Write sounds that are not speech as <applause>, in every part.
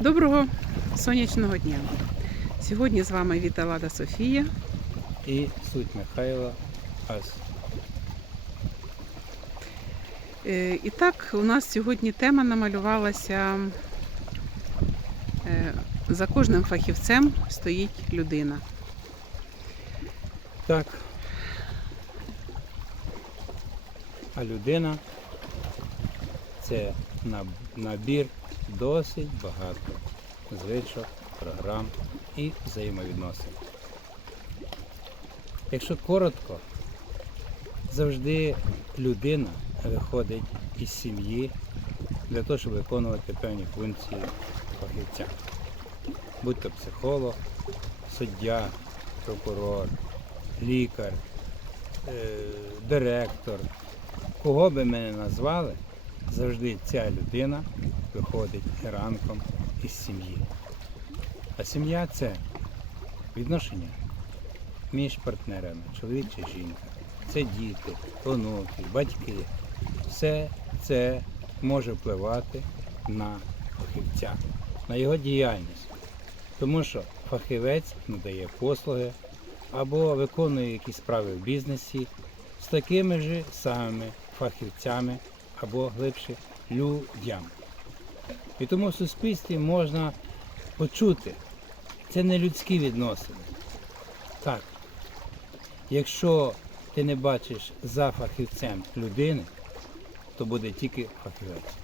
Доброго сонячного дня! Сьогодні з вами Віталада Софія. і суть Михайла Ас. Е, І так, у нас сьогодні тема намалювалася. е, За кожним фахівцем стоїть людина. Так. А людина це набір досить багато звичок, програм і взаємовідносин. Якщо коротко, завжди людина виходить із сім'ї для того, щоб виконувати певні функції фахівця. Будь то психолог, суддя, прокурор, лікар, е, директор, кого би ми не назвали, завжди ця людина виходить ранком із сім'ї. А сім'я це відношення між партнерами, чоловік чи жінка. Це діти, онуки, батьки. Все це може впливати на фахівця, на його діяльність. Тому що фахівець надає послуги або виконує якісь справи в бізнесі з такими ж самими фахівцями або глибше людям. І тому в суспільстві можна почути, це не людські відносини. Так, якщо ти не бачиш за фахівцем людини, то буде тільки фахівець.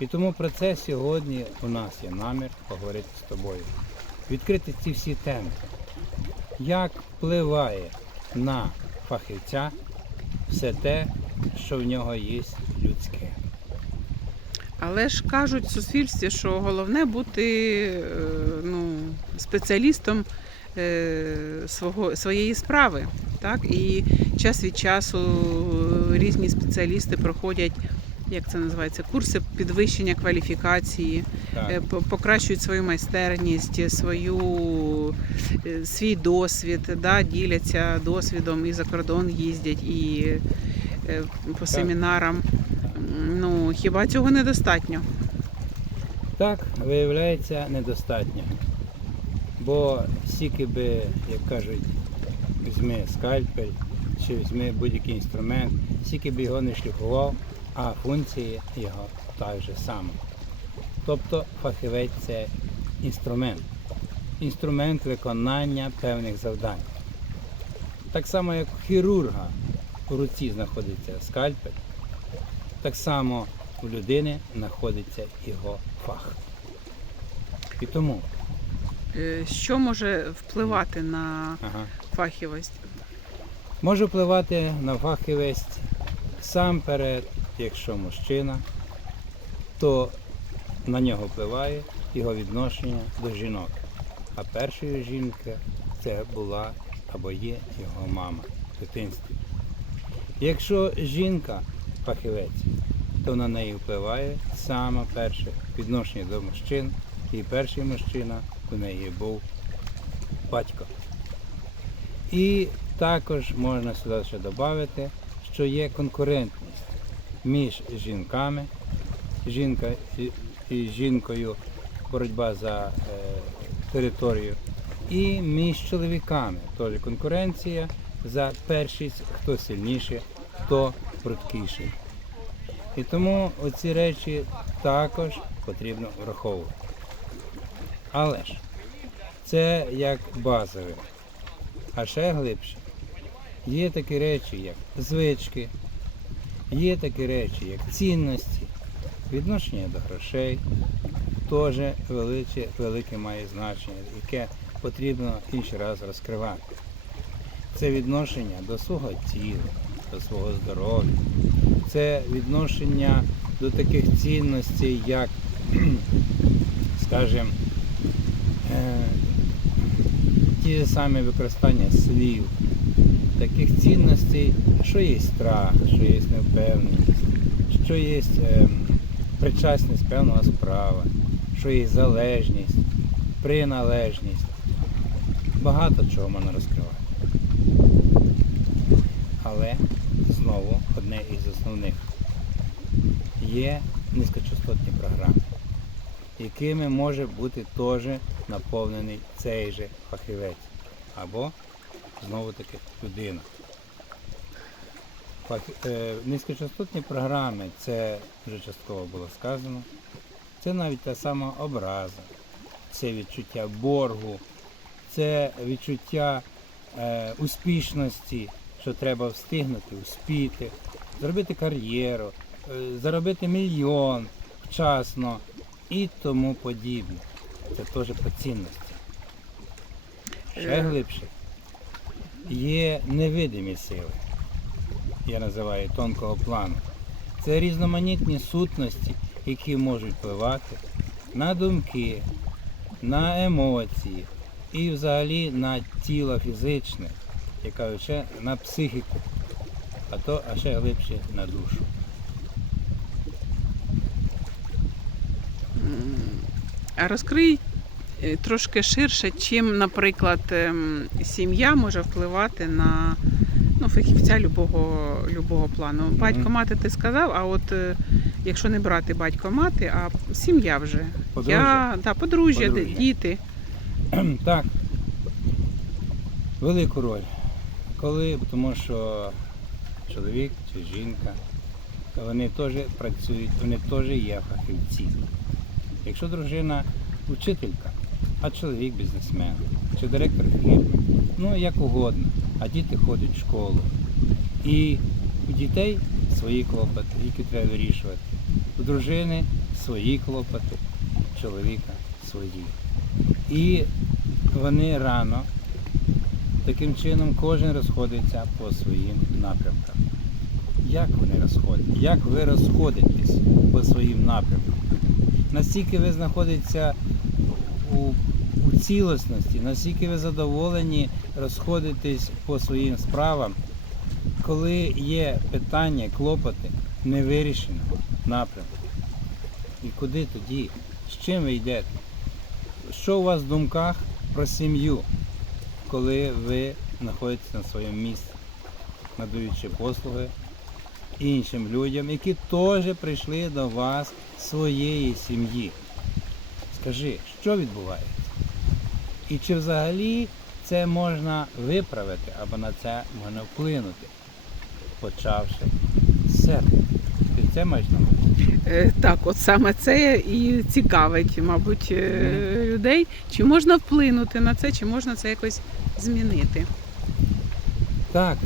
І тому про це сьогодні у нас є намір поговорити з тобою. Відкрити ці всі теми. Як впливає на фахівця все те, що в нього є людське. Але ж кажуть в суспільстві, що головне бути е, ну, спеціалістом е, свого, своєї справи. Так? І час від часу різні спеціалісти проходять, як це називається, курси підвищення кваліфікації, е, Так, покращують свою майстерність, свою, е, свій досвід, да, діляться досвідом і за кордон їздять, і е, по семінарам. Ну, хіба цього недостатньо? так, виявляється, недостатньо. Бо стільки би, як кажуть, візьми скальпель чи візьми будь-який інструмент, стільки би його не шліфував, а функції його так же само. Тобто фахівець це інструмент. Інструмент виконання певних завдань. Так само, як хірурга в руці знаходиться скальпель, так само у людини знаходиться його фах. І тому, Е, Що може впливати на ага, фахівість? може впливати на фахівість сам перед, якщо мужчина, то на нього впливає його відношення до жінок. А першою жінка це була або є його мама в дитинстві. Якщо жінка фахівець, то на неї впливає саме перше відношення до мужчин, і перший мужчина у неї був батько. І також можна сюди ще додати, що є конкурентність між жінками, жінка і, жінкою, боротьба за е, територію, і між чоловіками теж конкуренція за першість, хто сильніший, хто пруткіший. І тому оці речі також потрібно враховувати. Але ж це як базове. А ще глибше. Є такі речі, як звички, є такі речі, як цінності, відношення до грошей, теж величе, велике має значення, яке потрібно інший раз розкривати. Це відношення до свого тіла, до свого здоров'я, це відношення до таких цінностей, як, <clears throat> скажімо, е, ті самі використання слів, таких цінностей, що є страх, що є невпевненість, що є е, причасність певного справа, що є залежність, приналежність. Багато чого можна розкривати. Але знову одне із основних є низькочастотні програми. якими може бути теж наповнений цей же фахівець або знову таки людина. Е, Низькочастотні програми, це вже частково було сказано, це навіть та сама образа, це відчуття боргу, це відчуття е, успішності, що треба встигнути, успіти, зробити кар'єру, е, заробити мільйон вчасно і тому подібне. Це теж по цінності. Ще Е. глибше. Є невидимі сили, я називаю тонкого плану. Це різноманітні сутності, які можуть впливати на думки, на емоції і взагалі на тіло фізичне, яка ще на психіку, а то а ще глибше на душу. А розкрий е, трошки ширше, чим, наприклад, ем, сім'я може впливати на ну, фахівця любого, любого плану. Батько мати ти сказав, а от е, якщо не брати батько мати, а сім'я вже. Подружжя. Я, да, подружжя, Подружжя. діти. Так. Велику роль. Коли, тому що чоловік чи жінка, вони теж працюють, вони теж є фахівці. Якщо дружина вчителька, а чоловік бізнесмен, чи директор фірми, ну як угодно, а діти ходять в школу. І у дітей свої клопоти, які треба вирішувати. У дружини свої клопоти, чоловіка свої. І вони рано, таким чином кожен розходиться по своїм напрямкам. Як вони розходять? Як ви розходитесь по своїм напрямкам? Наскільки ви знаходитеся у, у цілісності, наскільки ви задоволені розходитесь по своїм справам, коли є питання, клопоти невирішеного напрямку? І куди тоді? З чим ви йдете? Що у вас в думках про сім'ю, коли ви знаходитесь на своєму місці, надаючи послуги іншим людям, які теж прийшли до вас своєї сім'ї? Скажи, що відбувається? І чи взагалі це можна виправити або на це можна вплинути, почавши з себе? Ти це маєш на увазі? Е, Так, от саме це і цікавить, мабуть, е, людей. Чи можна вплинути на це, чи можна це якось змінити? Так,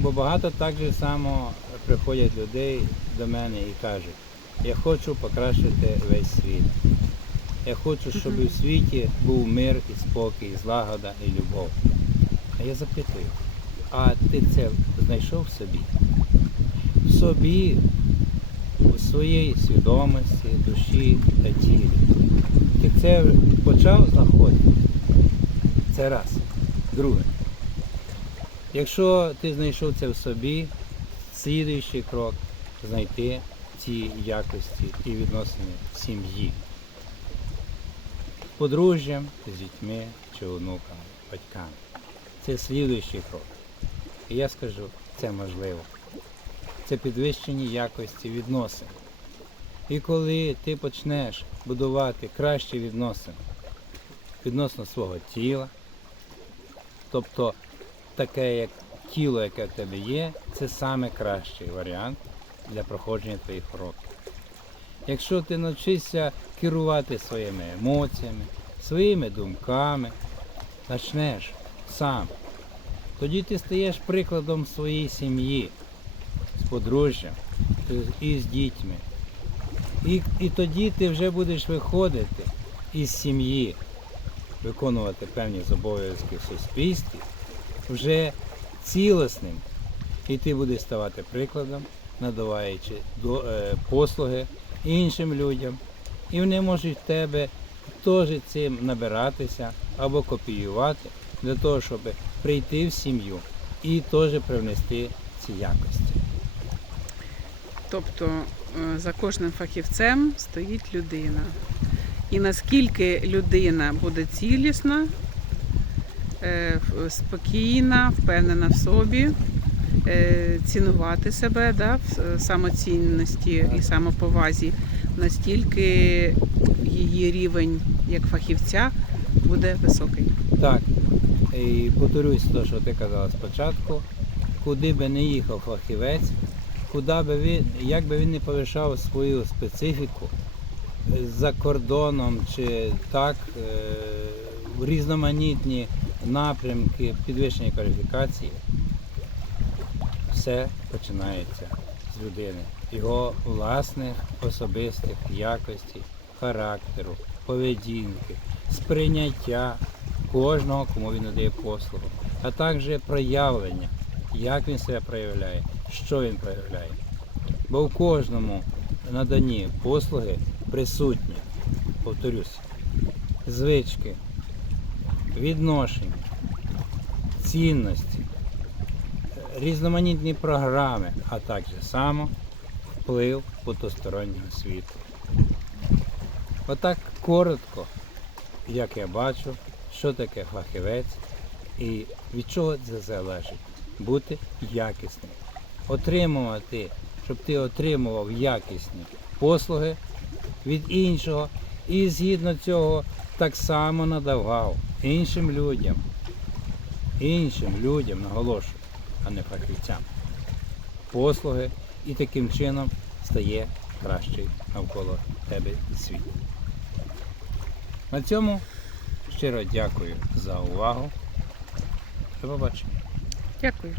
бо багато так же само приходять людей до мене і кажуть, я хочу покращити весь світ. Я хочу, щоб Мгм. у світі був мир і спокій, злагода і любов. А я запитую, а ти це знайшов в собі? В собі, у своїй свідомості, душі та тілі. Ти це почав знаходити? Це раз. Друге. Якщо ти знайшов це в собі, слідуючий крок знайти ці якості і відносини в сім'ї. Подружжям, з дітьми чи онуками, батьками. Це слідуючий крок. І я скажу, це можливо. Це підвищення якості відносин. І коли ти почнеш будувати кращі відносини відносно свого тіла, тобто таке, як тіло, яке в тебе є, це саме кращий варіант для проходження твоїх уроків. Якщо ти навчишся керувати своїми емоціями, своїми думками, почнеш сам, тоді ти стаєш прикладом своїй сім'ї, з подружжям і з дітьми. І, і тоді ти вже будеш виходити із сім'ї, виконувати певні зобов'язки в суспільстві, вже цілісним. І ти будеш ставати прикладом, надаваючи е, послуги іншим людям. І вони можуть в тебе теж цим набиратися або копіювати для того, щоб прийти в сім'ю і теж привнести ці якості. Тобто е, за кожним фахівцем стоїть людина. І наскільки людина буде цілісна, е, спокійна, впевнена в собі, е, цінувати себе да, в самоцінності і самоповазі, настільки її рівень як фахівця буде високий. Так. І повторюсь те, що ти казала спочатку, куди би не їхав фахівець, куди би він, як би він не повишав свою специфіку е, за кордоном чи так, е, різноманітні напрямки підвищення кваліфікації, все починається з людини, його власних особистих якостей, характеру, поведінки, сприйняття кожного, кому він надає послугу, а також проявлення, як він себе проявляє, що він проявляє. Бо в кожному наданні послуги присутні, повторюсь, звички, відношення, цінності, різноманітні програми, а також само вплив потустороннього світу. Отак коротко, як я бачу, що таке фахівець і від чого це залежить. Бути якісним. Отримувати, щоб ти отримував якісні послуги від іншого і згідно цього так само надавав іншим людям, іншим людям, наголошую, а не фахівцям. Послуги і таким чином стає кращий навколо тебе світ. На цьому щиро дякую за увагу. До побачення. Дякую.